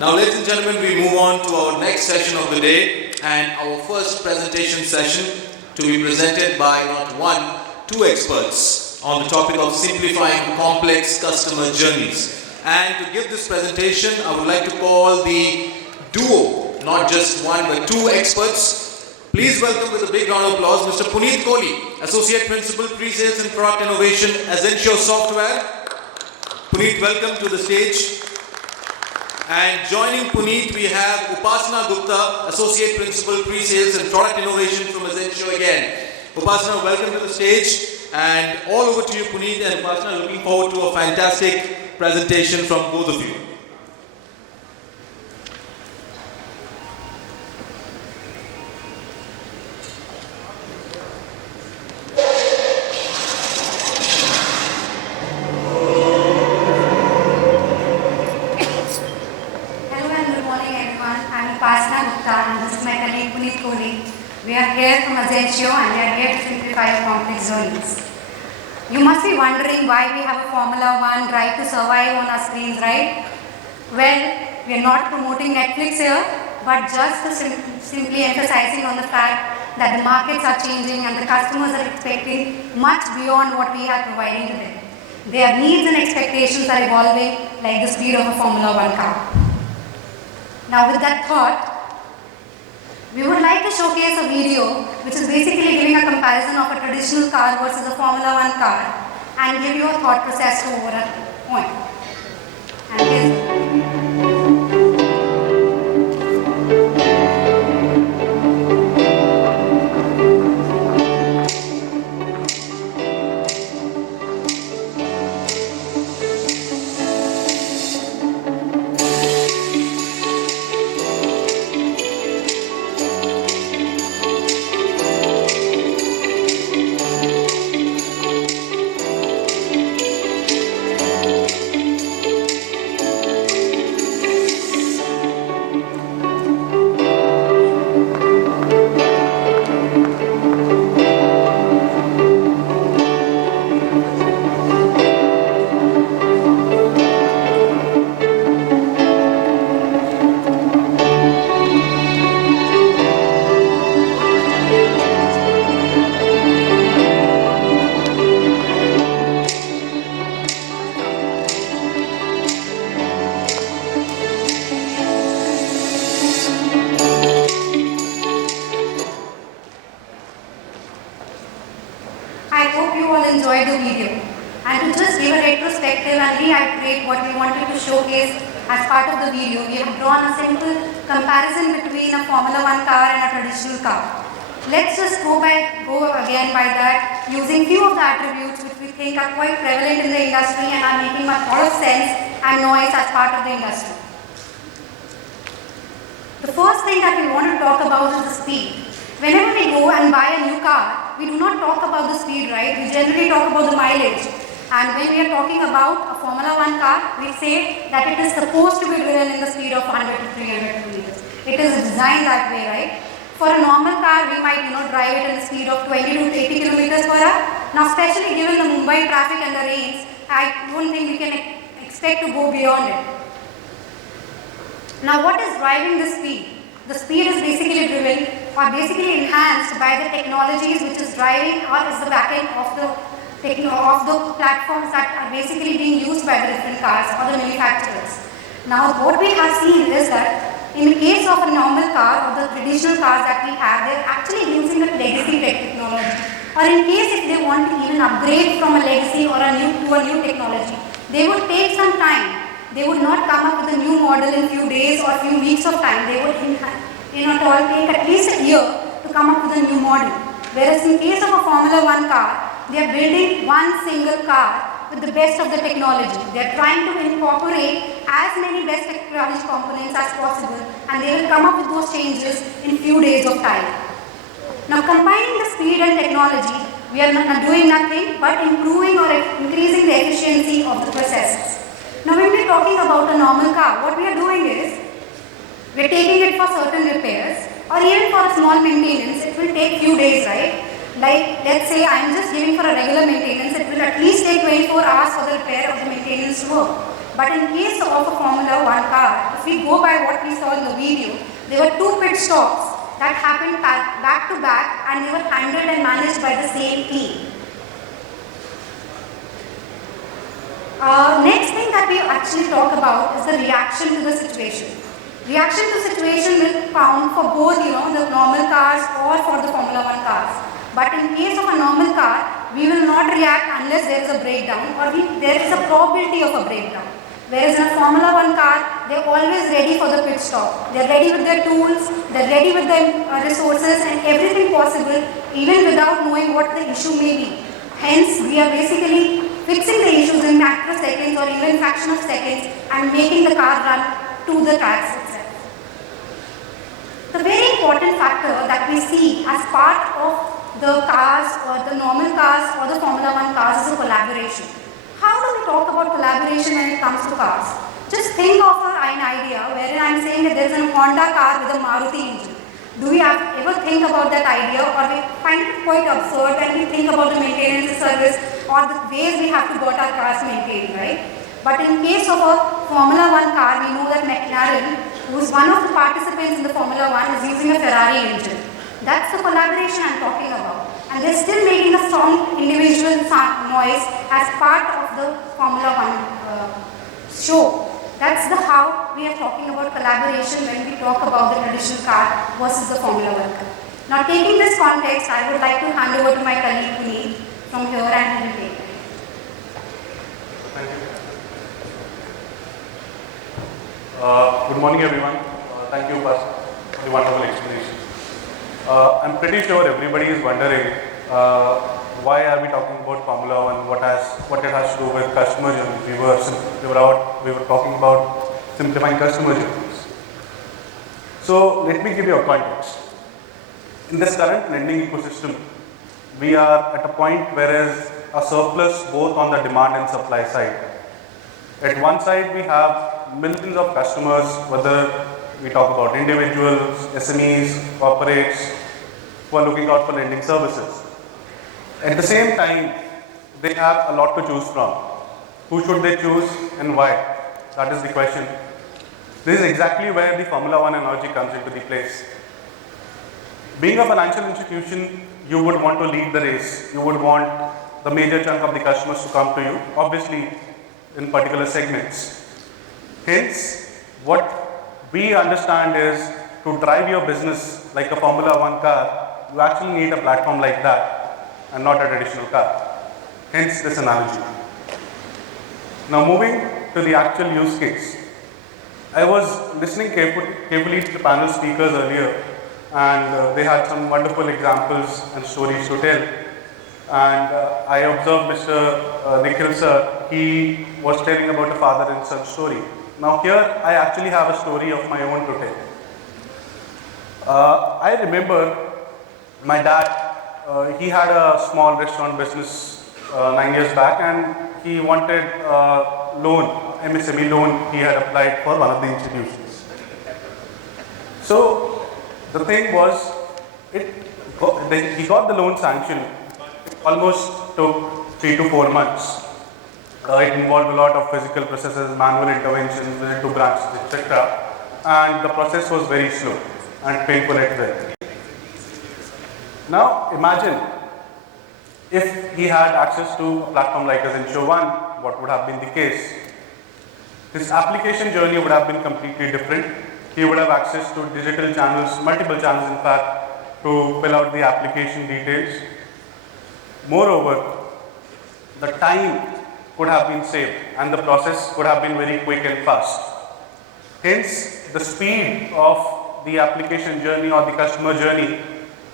Now, ladies and gentlemen, we move on to our next session of the day and our first presentation session to be presented by not one, two experts on the topic of simplifying complex customer journeys. And to give this presentation, I would like to call the duo, not just one but two experts. Please welcome with a big round of applause Mr. Puneet Kohli, Associate Principal Presales and Product Innovation, Azentio Software. Puneet, welcome to the stage. And joining Puneet, we have Upasana Gupta, Associate Principal Presales and Product Innovation from Azentio again. Upasana, welcome to the stage. And all over to you, Puneet and Upasana. Looking forward to a fantastic presentation from both of you. We are here from Azentio and we are here to simplify complex journeys. You must be wondering why we have a Formula 1 Drive to Survive on our screens, right? Well, we are not promoting Netflix here, but just simply emphasizing on the fact that the markets are changing and the customers are expecting much beyond what we are providing to them. Their needs and expectations are evolving like the speed of a Formula 1 car. Now with that thought, we would like to showcase a video which is basically giving a comparison of a traditional car versus a Formula 1 car and give you a thought process to over a point. Enjoy the video and to just give a retrospective and reiterate what we wanted to showcase as part of the video, we have drawn a simple comparison between a Formula 1 car and a traditional car. Let's just go again by that using few of the attributes which we think are quite prevalent in the industry and are making a lot of sense and noise as part of the industry. The first thing that we want to talk about is the speed. Whenever we go and buy a new car, we do not talk about the speed, right? We generally talk about the mileage. And when we are talking about a Formula 1 car, we say that it is supposed to be driven in the speed of 100 to 300 kilometers. It is designed that way, right? For a normal car, we might drive it in the speed of 20 to 80 kilometers per hour. Now, especially given the Mumbai traffic and the rains, I don't think we can expect to go beyond it. Now, what is driving the speed? The speed is basically driven or basically enhanced by the technologies which is driving or is the backend of the platforms that are basically being used by the different cars or the manufacturers. Now what we have seen is that in the case of a normal car or the traditional cars that we have, they're actually using a legacy technology. Or in case if they want to even upgrade from a legacy or a new technology, they would take some time. They would not come up with a new model in few days or few weeks of time. They would take at least a year to come up with a new model. Whereas in case of a Formula 1 car, they are building one single car with the best of the technology. They are trying to incorporate as many best technology components as possible and they will come up with those changes in few days of time. Now combining the speed and technology, we are not doing nothing but improving or increasing the efficiency of the processes. Now when we are talking about a normal car, what we are doing is, we are taking it for certain repairs or even for a small maintenance, it will take few days, right? Like let's say I am just giving for a regular maintenance, it will at least take 24 hours for the repair of the maintenance to work. But in case of a Formula 1 car, the if we go by what we saw in the video, there were 2 pit stops that happened back to back, and they were handled and managed by the same team. Next thing that we actually talk about is the reaction to the situation. Reaction to situation will count for both, the normal cars or for the Formula 1 cars. But in case of a normal car, we will not react unless there is a breakdown or there is a probability of a breakdown. Whereas in a Formula 1 car, they are always ready for the pit stop. They are ready with their tools, they are ready with the resources and everything possible, even without knowing what the issue may be. Hence, we are basically fixing the issues in matter of seconds or even fraction of seconds and making the car run to the tracks itself. The very important factor that we see as part of the cars or the normal cars or the Formula 1 cars is a collaboration. How do we talk about collaboration when it comes to cars? Just think of an idea wherein I am saying that there is a Honda car with a Maruti engine. Do we ever think about that idea, or we find it quite absurd when we think about the maintenance service or the ways we have to get our cars maintained, right? But in case of a Formula 1 car, we know that McLaren, who is one of the participants in the Formula 1, is using a Ferrari engine. That's the collaboration I'm talking about. And they're still making a strong individual noise as part of the Formula 1 show. That's how we are talking about collaboration when we talk about the traditional car versus the Formula 1 car. Now, taking this context, I would like to hand over to my colleague Puneet from here, and he will take it. Thank you. Good morning, everyone. Thank you, Upasana, for the wonderful explanation. I'm pretty sure everybody is wondering why are we talking about Formula 1, what it has to do with customer journeys. We were talking about simplifying customer journeys. So let me give you a context. In this current lending ecosystem, we are at a point where there is a surplus both on the demand and supply side. At one side, we have millions of customers, whether we talk about individuals, SMEs, corporates, who are looking out for lending services. At the same time, they have a lot to choose from. Who should they choose and why? That is the question. This is exactly where the Formula 1 analogy comes into the place. Being a financial institution, you would want to lead the race. You would want the major chunk of the customers to come to you, obviously in particular segments. Hence, what we understand is to drive your business like a Formula 1 car, you actually need a platform like that and not a traditional car. Hence this analogy. Now moving to the actual use case. I was listening carefully to the panel speakers earlier, and they had some wonderful examples and stories to tell. And I observed Mr. Nikhil sir, he was telling about a father and son story. Now here I actually have a story of my own to tell. I remember my dad, he had a small restaurant business 9 years back, and he wanted a loan, MSME loan. He had applied for one of the institutions. So the thing was, he got the loan sanctioned. It almost took 3 to 4 months. It involved a lot of physical processes, manual interventions, visit to branches, etc. And the process was very slow and painful at well. Now imagine if he had access to a platform like Azentio 1, what would have been the case? His application journey would have been completely different. He would have access to digital channels, multiple channels in fact, to fill out the application details. Moreover, the time could have been saved and the process could have been very quick and fast. Hence, the speed of the application journey or the customer journey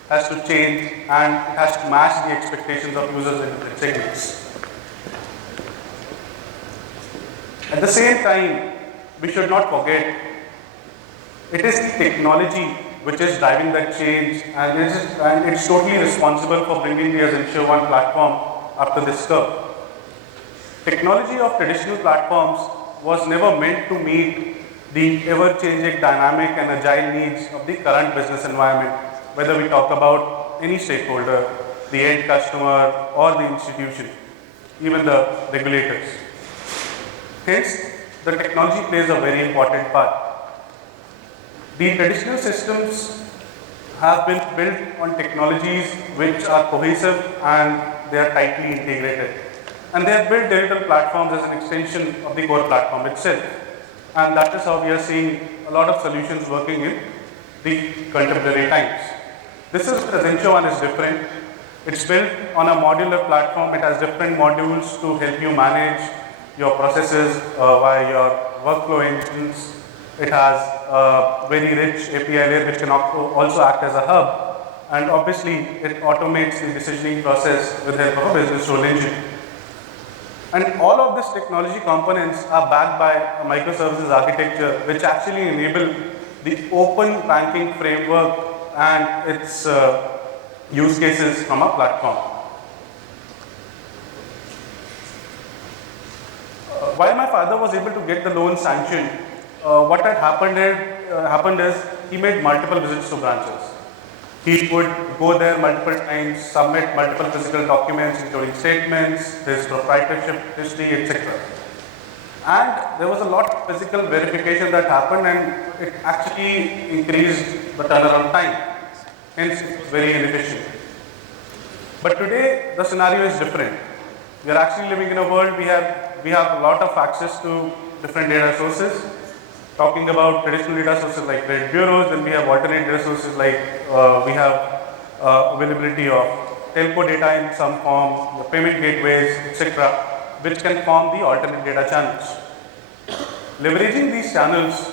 has to change and has to match the expectations of users in different segments. At the same time, we should not forget, it is the technology which is driving that change, and it's totally responsible for bringing the Azentio 1 platform up to this curve. Technology of traditional platforms was never meant to meet the ever-changing dynamic and agile needs of the current business environment, whether we talk about any stakeholder, the end customer or the institution, even the regulators. Hence, the technology plays a very important part. The traditional systems have been built on technologies which are cohesive and they are tightly integrated. And they have built digital platforms as an extension of the core platform itself. And that is how we are seeing a lot of solutions working in the contemporary times. This is where Azentio one is different. It's built on a modular platform. It has different modules to help you manage your processes via your workflow engines. It has a very rich API layer which can also act as a hub. And obviously, it automates the decisioning process with the help of a business rule engine. And all of these technology components are backed by a microservices architecture which actually enable the open banking framework and its use cases from a platform. While my father was able to get the loan sanctioned, what had happened is he made multiple visits to branches. He would go there multiple times, submit multiple physical documents including statements, his proprietorship history, etc. And there was a lot of physical verification that happened and it actually increased the turnaround time. Hence, it's very inefficient. But today, the scenario is different. We are actually living in a world we have a lot of access to different data sources. Talking about traditional data sources like credit bureaus, then we have alternate data sources like we have availability of telco data in some form, the payment gateways, etc., which can form the alternate data channels. Leveraging these channels,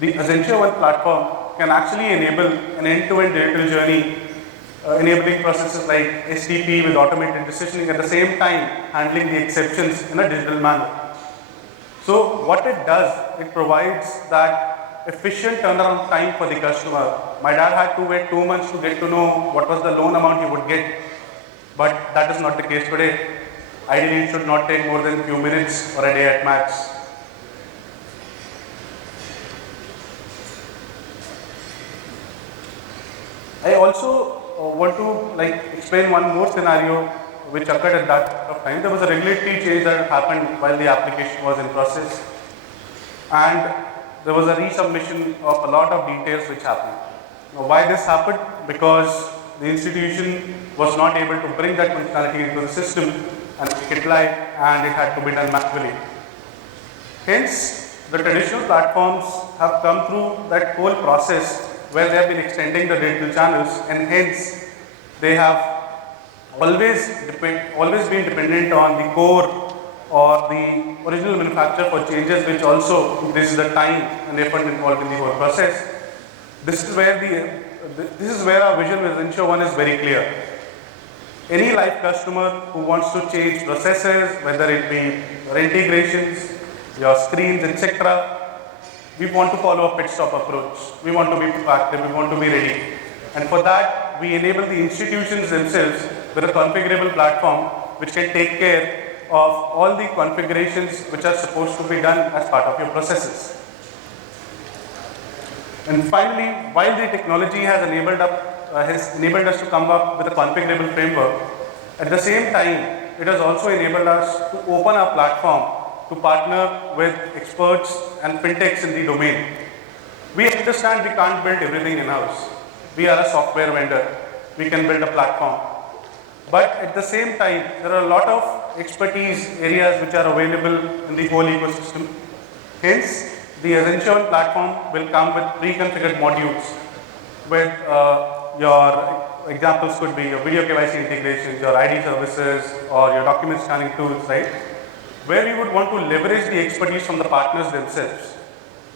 the Azentio One platform can actually enable an end-to-end digital journey, enabling processes like STP with automated decisioning, at the same time handling the exceptions in a digital manner. So what it does, it provides that efficient turnaround time for the customer. My dad had to wait 2 months to get to know what was the loan amount he would get, but that is not the case today. Ideally, it should not take more than a few minutes or a day at max. I also want to explain one more scenario which occurred at that point of time. There was a regulatory change that happened while the application was in process, and there was a resubmission of a lot of details which happened. Now, why this happened? Because the institution was not able to bring that functionality into the system and make it live, and it had to be done manually. Hence, the traditional platforms have come through that whole process where they have been extending the digital channels, and hence they have always been dependent on the core or the original manufacturer for changes, which also increases the time and effort involved in the whole process. This is where our vision with Azentio One is very clear. Any live customer who wants to change processes, whether it be your integrations, your screens, etc., we want to follow a pit stop approach. We want to be proactive, we want to be ready. And for that, we enable the institutions themselves with a configurable platform which can take care of all the configurations which are supposed to be done as part of your processes. And finally, while the technology has enabled us to come up with a configurable framework, at the same time, it has also enabled us to open our platform to partner with experts and fintechs in the domain. We understand we can't build everything in-house. We are a software vendor. We can build a platform. But at the same time, there are a lot of expertise areas which are available in the whole ecosystem. Hence, the Azentio platform will come with pre-configured modules with your examples could be your video KYC integrations, your ID services, or your document scanning tools, right? Where we would want to leverage the expertise from the partners themselves.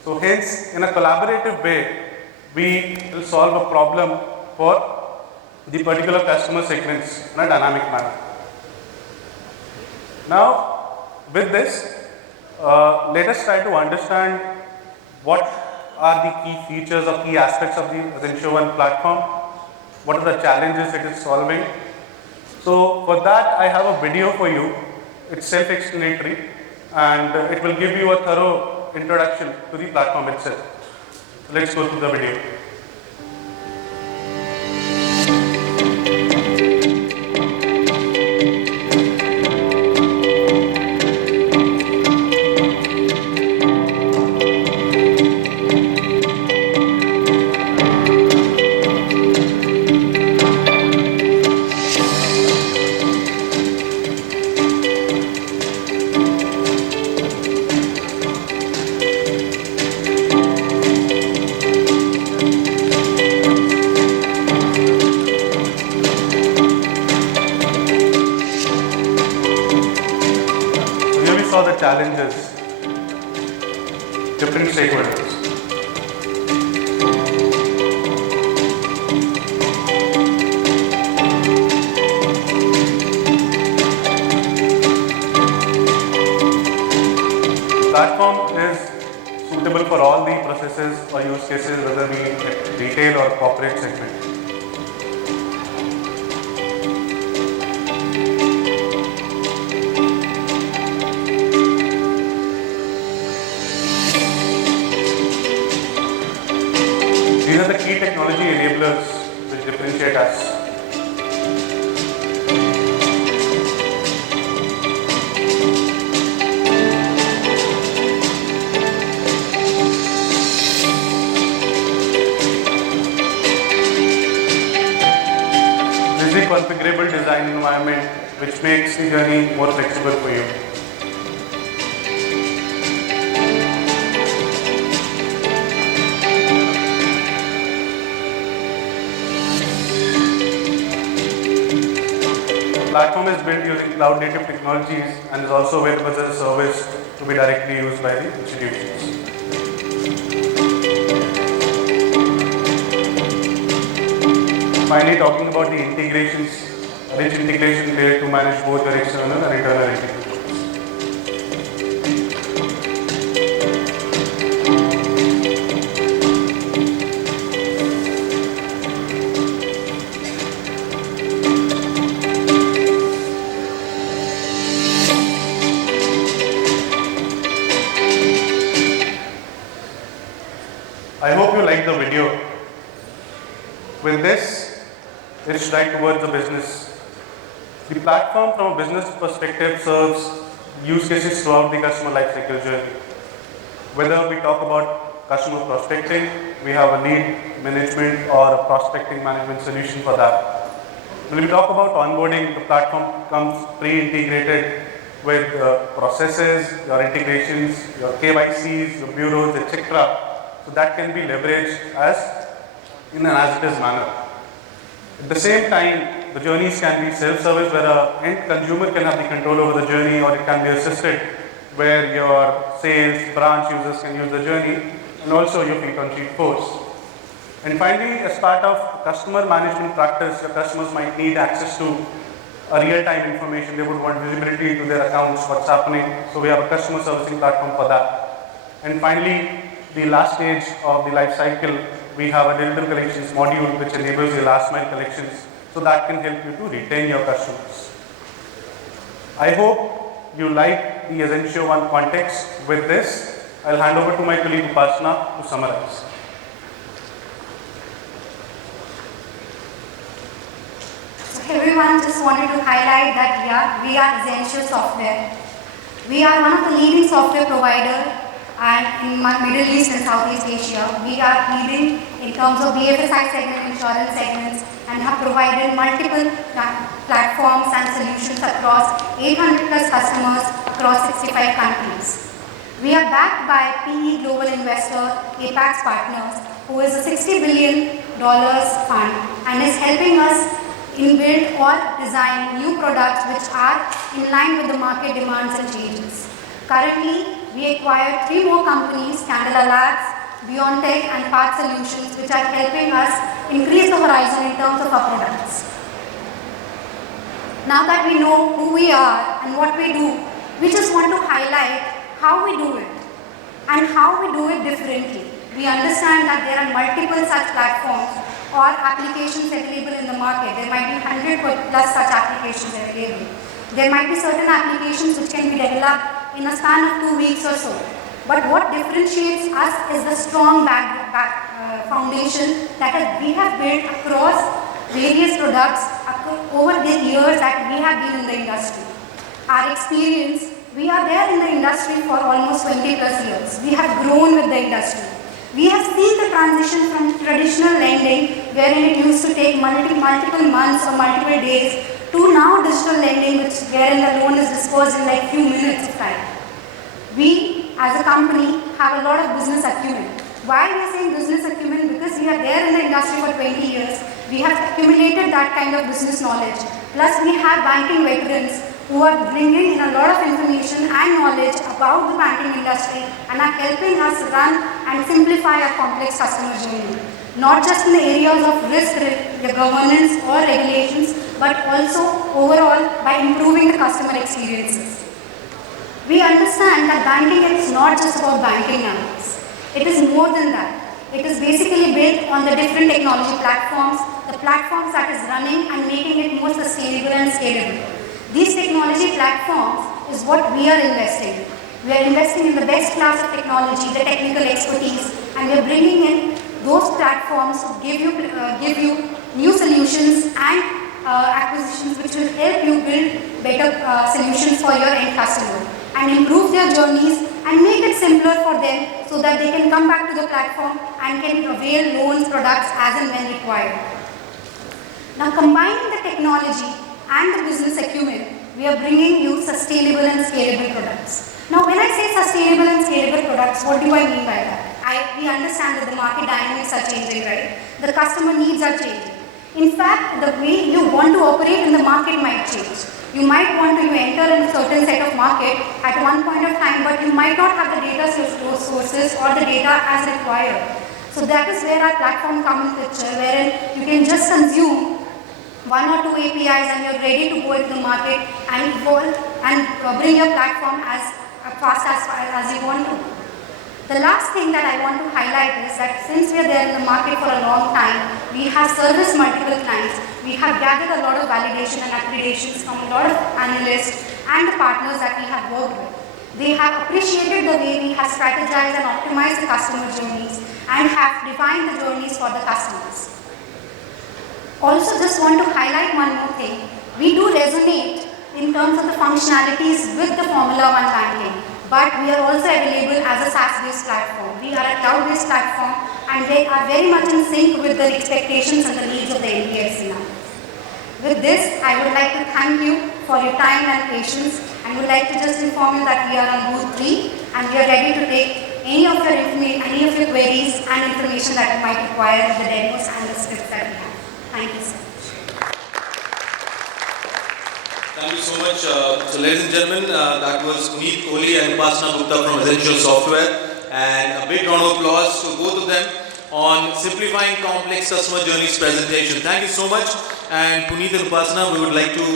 So hence, in a collaborative way, we will solve a problem for the particular customer segments in a dynamic manner. Now, with this, let us try to understand what are the key features or key aspects of the Azentio One platform, what are the challenges it is solving. So for that, I have a video for you. It's self-explanatory and it will give you a thorough introduction to the platform itself. So let's go through the video. different stakeholders. Platform is suitable for all the processes or use cases, whether we at retail or corporate segment. These are the key technology enablers which differentiate us. This is a configurable design environment which makes the journey more flexible for you. The platform is built using cloud-native technologies and is also available as a service to be directly used by the institutions. Finally, talking about the integrations, rich integration layer to manage both your external and internal integrations. I hope you liked the video. With this, it's right towards the business. The platform from a business perspective serves use cases throughout the customer lifecycle journey. Whether we talk about customer prospecting, we have a lead management or a prospecting management solution for that. When we talk about onboarding, the platform comes pre-integrated with processes, your integrations, your KYCs, your bureaus, etc. So that can be leveraged in an as-it-is manner. At the same time, the journeys can be self-service where an end consumer can have the control over the journey, or it can be assisted where your sales, branch users can use the journey, and also your feet on street force. And finally, as part of customer management practice, your customers might need access to a real-time information. They would want visibility into their accounts, what's happening. So we have a customer servicing platform for that. And finally, the last stage of the life cycle, we have a digital collections module which enables your last mile collections, so that can help you to retain your customers. I hope you like the Azentio One context. With this, I'll hand over to my colleague Upasana to summarize. So everyone, just wanted to highlight that we are Azentio Software. We are one of the leading software provider and in Middle East and Southeast Asia. We are leading in terms of BFSI segment, insurance segments, and have provided multiple platforms and solutions across 800 plus customers across 65 countries. We are backed by PE Global Investor, Apex Partners, who is a $60 billion fund and is helping us in build or design new products which are in line with the market demands and changes. Currently, we acquired 3 more companies, Candela Labs, Biontech and Part Solutions, which are helping us increase the horizon in terms of our products. Now that we know who we are and what we do, we just want to highlight how we do it and how we do it differently. We understand that there are multiple such platforms or applications available in the market. There might be 100 plus such applications available. There might be certain applications which can be developed in a span of 2 weeks or so. But what differentiates us is the strong foundation that we have built across various products over the years that we have been in the industry. Our experience, we are there in the industry for almost 20 plus years. We have grown with the industry. We have seen the transition from traditional lending, wherein it used to take multiple months or multiple days, to now digital lending, wherein the loan is dispersed in like few minutes of time. We, as a company, have a lot of business acumen. Why we are saying business acumen? Because we are there in the industry for 20 years. We have accumulated that kind of business knowledge. Plus, we have banking veterans who are bringing in a lot of information and knowledge about the banking industry and are helping us run and simplify our complex customer journey. Not just in the areas of risk, governance or regulations, but also overall by improving the customer experiences. We understand that banking is not just about banking analytics. It is more than that. It is basically built on the different technology platforms, the platforms that is running and making it more sustainable and scalable. These technology platforms is what we are investing in. We are investing in the best class of technology, the technical expertise, and we are bringing in those platforms to give you new solutions and acquisitions which will help you build better solutions for your end customer and improve their journeys and make it simpler for them so that they can come back to the platform and can avail loans, products as and when required. Now, combining the technology and the business acumen, we are bringing you sustainable and scalable products. Now, when I say sustainable and scalable products, what do I mean by that? We understand that the market dynamics are changing, right? The customer needs are changing. In fact, the way you want to operate in the market might change. You might want to enter in a certain set of market at one point of time, but you might not have the data sources or the data as required. So that is where our platform comes in picture, wherein you can just consume one or two APIs and you're ready to go into the market and evolve and bring your platform as fast as you want to. The last thing that I want to highlight is that since we are there in the market for a long time, we have serviced multiple clients. We have gathered a lot of validation and accreditations from a lot of analysts and the partners that we have worked with. They have appreciated the way we have strategized and optimized the customer journeys and have defined the journeys for the customers. Also, just want to highlight one more thing. We do resonate in terms of the functionalities with the Formula One banking, but we are also available as a SaaS-based platform. We are a cloud-based platform and they are very much in sync with the expectations and the needs of the NBFC now. With this, I would like to thank you for your time and patience and would like to just inform you that we are on booth 3 and we are ready to take any of your queries and information that you might require of the demos and the scripts that we have. Thank you so much. Thank you so much. So ladies and gentlemen, that was Puneet, Kohli and Upasana Gupta from Azentio Software. And a big round of applause to both of them on simplifying complex customer journeys presentation. Thank you so much. And Puneet and Upasana, we would like to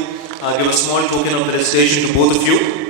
give a small token of felicitation to both of you.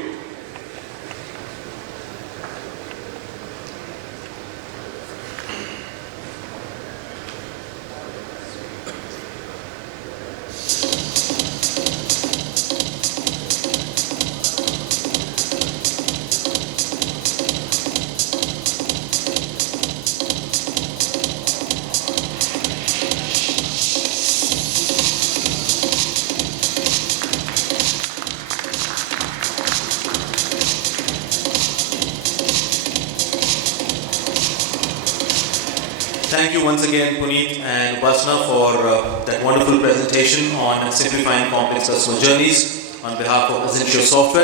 Thank you once again, Puneet and Upasana, for that wonderful presentation on simplifying complex customer journeys on behalf of Azentio Software.